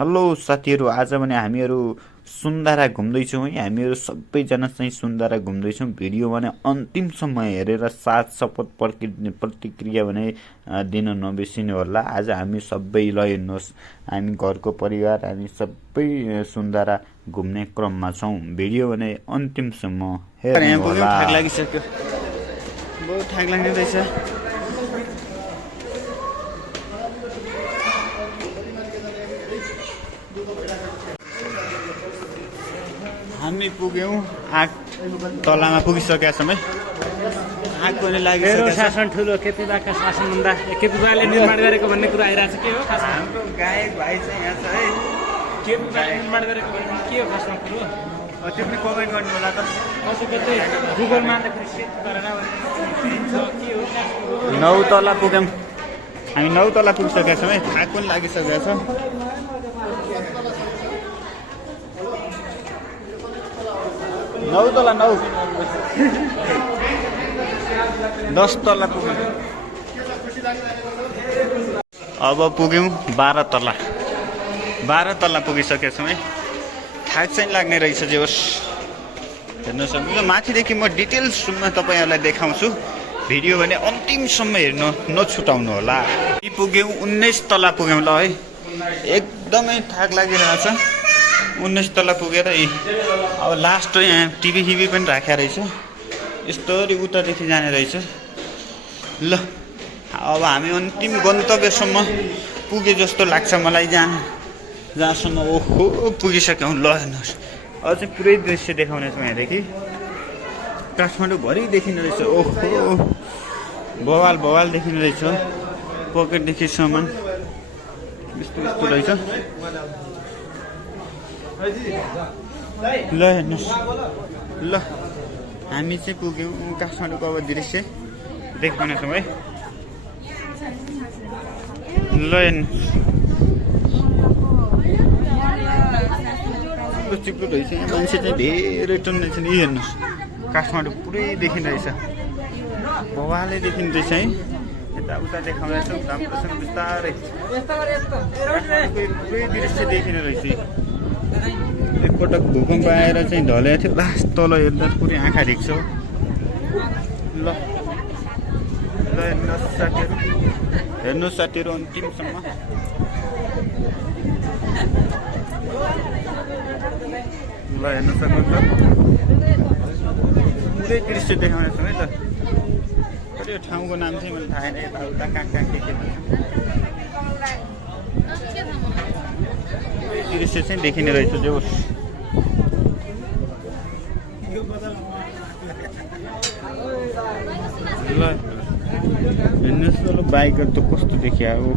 Hello साथीहरू, आज भने हामीहरू सुन्दारा घुम्दैछौँ है। हामीहरू सबैजना चाहिँ सुन्दारा घुम्दैछौँ। भिडियो भने अन्तिमसम्म हेरेर साथ सपोर्ट प्रतिक्रिया भने दिन नबिर्सिनु होला। आज हामी सबै ल हेर्नुहोस्, हामी घरको परिवार हामी सबै सुन्दारा घुम्ने क्रममा छौँ। भिडियो भने अन्तिमसम्म हेर्नु होला। थाक लागिसक्यो, बहुत थाक लाग्ने रहेछ। हामी पुग्यौँ 8 तलामा पुगिसकेका छौँ है। आग पनि लागिसक्यो। शासन ठुलो केपीबाका शासनभन्दा केपीबाले निर्माण गरेको भन्ने कुरा आइरहेको छ। के हो खासमा हाम्रो गायक भाइ चाहिँ यहाँ छ है। केपीबाले निर्माण गरेको भन्ने के हो खासमा कुरो? त्यो पनि कमेन्ट गर्नु होला त। कसो कतै गुगलमा आउँदाखेरि सेट गरेर के हो 9 तला पुग्यौँ हामी। 9 तला पुगिसकेका छौँ है। थाक पनि लागिसकेको छ। 9 तला 9 10 तला पुग्यौँ। अब पुग्यौँ 12 तला। 12 तला पुगिसकेका छौँ है। थाक चाहिँ लाग्ने रहेछ जे होस्। हेर्न सक्नुहुन्छ माथिदेखि म डिटेल्समा तपाईँहरूलाई देखाउँछु। भिडियो भने अन्तिमसम्म हेर्नु नछुटाउनु होला। पुग्यौँ 19 तला पुग्यौँ ल है। एकदमै थाक लागिरहेछ। 19 तला पुगेर अब लास्ट यहाँ टिभी पनि राखेको रहेछ। यस्तोरी उतादेखि जाने रहेछ। ल अब हामी अन्तिम गन्तव्यसम्म पुगे जस्तो लाग्छ मलाई। जहाँसम्म ओहो पुगिसक्यौँ। ल हेर्नुहोस्, अब चाहिँ पुरै दृश्य देखाउनेछौँ। यहाँदेखि काठमाडौँभरि देखिने रहेछ। ओहो बवाल बवाल देखिने रहेछ। पकेटदेखि सामान यस्तो यस्तो रहेछ। ल हेर्नुहोस्, ल हामी चाहिँ पुग्यौँ काठमाडौँको अब दृश्य देखाउनेछौँ है। ल हेर्नुहोस् चिप्लो रहेछ। यहाँ मान्छे चाहिँ धेरै टन्ने छ नि। हेर्नुहोस् काठमाडौँ पुरै देखिँदैछ। बवालै देखिँदैछ है। यताउता देखाउँदैछौँ राम्रोसँग बिस्तारै पुरै दृश्य देखिने रहेछ। एकपटक भूकम्प आएर चाहिँ ढलेको थियो। लास्ट तल हेर्दा पुरै आँखा देख्छ। ल हेर्नुहोस् साथीहरू, हेर्नुहोस् साथीहरू अन्तिमसम्म। ल हेर्न सक्नुहुन्छ पुरै दृश्य देखाउनेछौँ है। ल यो ठाउँको नाम चाहिँ मलाई थाहा छैन। यताउता कहाँ कहाँ के दृश्य चाहिँ देखिने रहेछ जो। ल हेर्नुहोस् न बाइकहरू त कस्तो देखियो।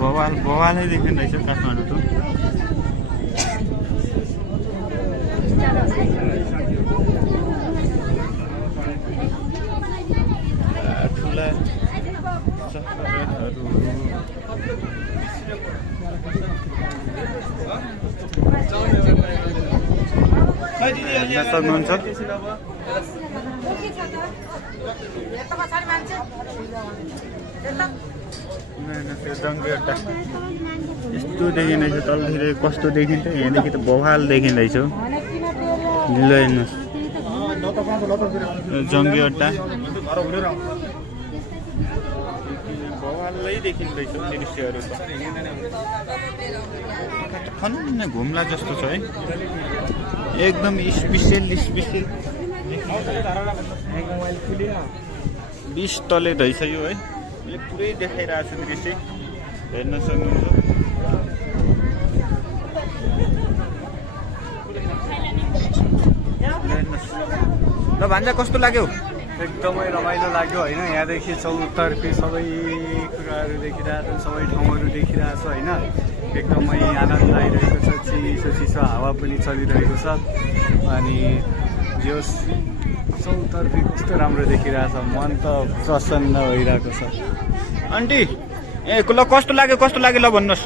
बवालै देखिने रहेछ काठमाडौँ त। ठुला चक्करहरू सक्नुहुन्छ। यस्तो देखिँदैछ तलतिर कस्तो देखिन्छ। यहाँदेखि त बवाल देखिँदैछ। ल हेर्नुहोस् जङ्गी अड्डा बवालै देखिँदैछ दृश्यहरू त। खन्न घुम्ला जस्तो छ है। एकदम स्पेसियल 20 तले रहेछ यो है। यो पुरै देखाइरहेको छ दृश्य हेर्न सक्नुहुन्छ। ल भान्जा कस्तो लाग्यो? एकदमै रमाइलो लाग्यो होइन। यहाँदेखि चौतर्फी सबै कुराहरू देखिरहेछन्, सबै ठाउँहरू देखिरहेछ होइन। एकदमै आनन्द आइरहेको छ। चिसो हावा पनि चलिरहेको छ। अनि जोस् चौतर्फी कस्तो राम्रो देखिरहेछ। मन त प्रसन्न भइरहेको छ। आन्टी ल कस्तो लाग्यो ल भन्नुहोस्।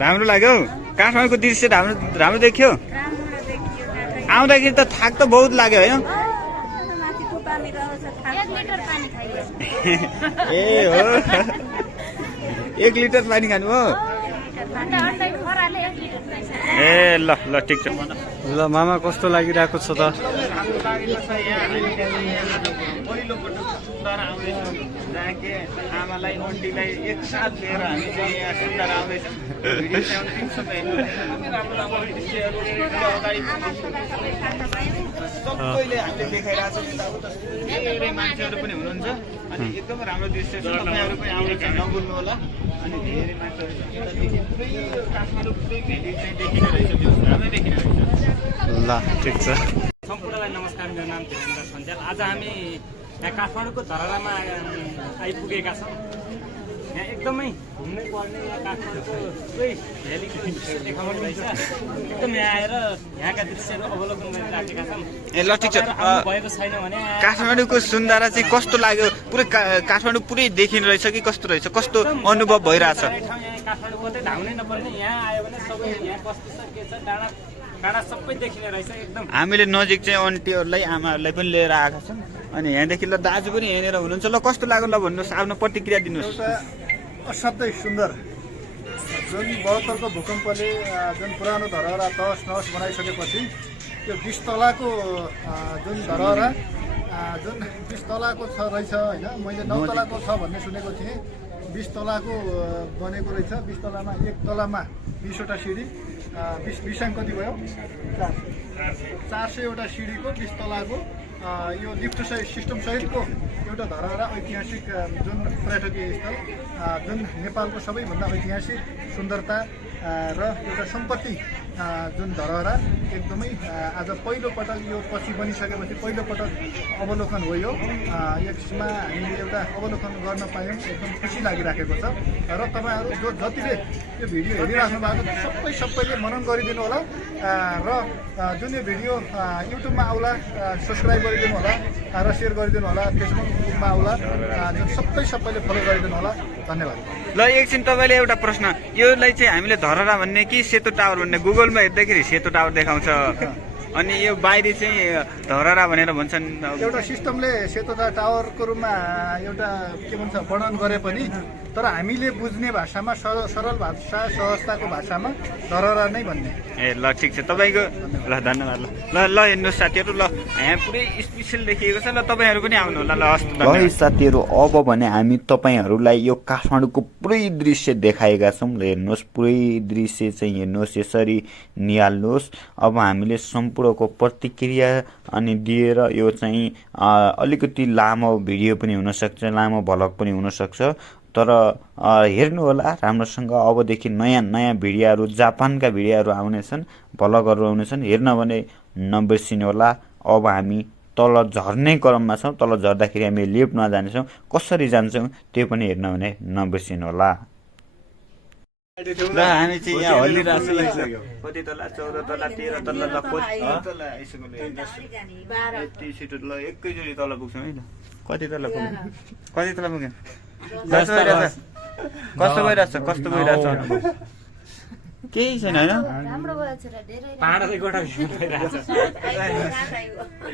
राम्रो लाग्यो। काठमाडौँको दृश्य राम्रो देखियो। आउँदाखेरि त थाक त बहुत लाग्यो होइन। ए हो 1 लिटर पानी खानु हो ए ल ल ठिक छ ल मामा कस्तो लागिरहेको छ त आमालाई आन्टीलाई एकसाथ लिएर हामी चाहिँ यहाँ सुन्दर आउँदैछौँ भिडियो चाहिँ अन्तिमसम्म हेर्नु एकदमै राम्रो राम्रो दृश्यहरू अगाडि सबैले हामीले देखाइरहेको छ यताउता धेरै मान्छेहरू पनि हुनुहुन्छ अनि एकदमै राम्रो दृश्य छ तपाईँहरू पनि आउनु चाहिँ नभुल्नु होला अनि धेरै मान्छेहरू यतादेखि पुरै काठमाडौँ पुरै भेली चाहिँ देखिने रहेछ त्यो राम्रै देखिने रहेछ ल ठिक छ सम्पूर्णलाई नमस्कार मेरो नाम धीरेन्द्र सञ्जाल आज हामी यहाँ काठमाडौँको धरहरामा आइपुगेका छौँ यहाँ एकदमै घुम्नै पर्ने यहाँ काठमाडौँको पुरै भ्यालीको दृश्य देखाउने रहेछ एकदम यहाँ आएर यहाँका दृश्यहरू अवलोकन गरिराखेका छौँ ए ल ठिक छ भएको छैन भने काठमाडौँको सुन्दरा चाहिँ कस्तो लाग्यो पुरै काठमाडौँ पुरै देखिने रहेछ कि कस्तो रहेछ कस्तो अनुभव भइरहेछ ठाउँ यहाँ काठमाडौँ मात्रै धाउनै नपर्ने यहाँ आयो भने सबै यहाँ कस्तो छ के छ डाँडा डाँडा सबै देखिने रहेछ एकदम हामीले नजिक चाहिँ आन्टीहरूलाई आमाहरूलाई पनि लिएर आएका छौँ अनि यहाँदेखि ल दाजु पनि यहाँनिर हुनुहुन्छ ल कस्तो लाग्यो ल भन्नुहोस् आफ्नो प्रतिक्रिया दिनुहोस् असाध्यै सुन्दर जुन 72 को भूकम्पले जुन पुरानो धरहरा तहस नहस बनाइसकेपछि त्यो 20 तलाको जुन धरहरा जुन 20 तलाको छ रहेछ होइन मैले 9 तलाको छ भन्ने सुनेको थिएँ 20 तलाको बनेको रहेछ 20 तलामा एक तलामा 20 वटा सिडी 20 कति भयो 400 वटा सिडीको 20 तलाको यो लिफ्ट सिस्टम सहितको एउटा धरहरा ऐतिहासिक जुन पर्यटकीय स्थल जुन नेपालको सबैभन्दा ऐतिहासिक सुन्दरता र एउटा सम्पत्ति जुन धरहरा एकदमै आज पहिलोपटक यो पछि बनिसकेपछि पहिलोपटक अवलोकन हो यो यसमा हामीले एउटा अवलोकन गर्न पायौँ एकदम खुसी लागिराखेको छ र तपाईँहरू जो जतिले यो भिडियो हेरिराख्नु भएको छ सबैले मनन गरिदिनु होला र जुन यो भिडियो युट्युबमा आउला सब्सक्राइब गरिदिनु होला र सेयर गरिदिनु होला फेसबुकमा आउला जुन सबैले फलो गरिदिनु होला धन्यवाद ल एकछिन तपाईँले एउटा प्रश्न योलाई चाहिँ हामीले धरहरा भन्ने कि सेतो टावर भन्ने गुगलमा हेर्दाखेरि सेतो टावर देखाउँछ अनि यो बाहिरी चाहिँ धरहरा भनेर भन्छन् एउटा सिस्टमले सेतो टावरको रूपमा एउटा के भन्छ वर्णन गरे पनि तर हामीले बुझ्ने भाषामा सरल भाषा सहजताको भाषामा धरहरा नै भन्ने ए ल ठिक छ तपाईँको ल धन्यवाद ल ल हेर्नुहोस् साथीहरू ल यहाँ पुरै स्पेसल देखिएको छ ल तपाईँहरू पनि आउनु होला ल हस् है साथीहरू अब भने हामी तपाईँहरूलाई यो काठमाडौँको पुरै दृश्य देखाएका छौँ ल हेर्नुहोस् पुरै दृश्य चाहिँ हेर्नुहोस् यसरी निहाल्नुहोस् अब हामीले सम्पूर्णको प्रतिक्रिया अनि दिएर यो चाहिँ अलिकति लामो भिडियो पनि हुनसक्छ लामो भ्लग पनि हुनसक्छ तर हेर्नु होला राम्रोसँग अबदेखि नयाँ नयाँ भिडियोहरू जापानका भिडियोहरू आउनेछन् भ्लगहरू आउनेछन् हेर्न भने नबिर्सिनु होला अब हामी तल झर्ने क्रममा छौँ तल झर्दाखेरि हामी लिफ्टमा जानेछौँ कसरी जान्छौँ त्यो पनि हेर्न भने नबिर्सिनु होला ल हामी चाहिँ यहाँ हल्लिरहेको कति तला 14 तला 13 तला ल कति तला आइसक्यो यति छिटो ल एकैचोटि तल पुग्छौँ है ल कति तला पुग्यौँ कस्तो भइरहेछ केही छैन होइन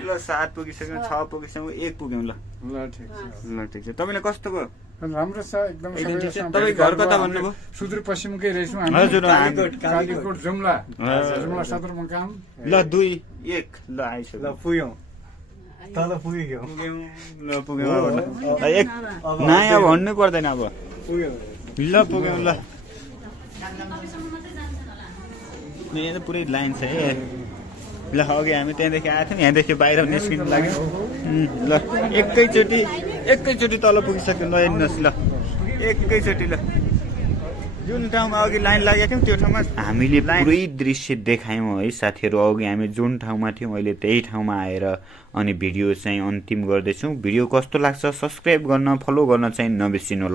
ल 7 पुगिसक्यौँ 6 पुगिसक्यौँ 1 पुग्यौँ ल ठिक छ तपाईँले कस्तो भयो राम्रो छ एकदम तपाईँ घर कता भन्नुभयो सुदूरपश्चिमकै रहेछौँ हजुर कालीकोट जुम्ला सदरमुकाम ल 2 1 ल आइसक्यो ल पुग्यौँ तल पुग्यो ल पुग्यौँ एक नयाँ भन्नु पर्दैन अब ल पुग्यौँ ल यहाँ त पुरै लाइन छ है ल अघि हामी त्यहाँदेखि आएको थियौँ यहाँदेखि बाहिर निस्किनु लाग्यो ल एकैचोटि तल पुगिसक्यो ल हेर्नुहोस् ल एकैचोटि ल जुन ठाउँमा अघि लाइन लागेको थियौँ त्यो ठाउँमा हामीले पुरै दृश्य देखायौँ है साथीहरू अघि हामी जुन ठाउँमा थियौँ अहिले त्यही ठाउँमा आएर अनि भिडियो चाहिँ अन्तिम गर्दैछौँ भिडियो कस्तो लाग्छ सब्सक्राइब गर्न फलो गर्न चाहिँ नबिर्सिनु होला।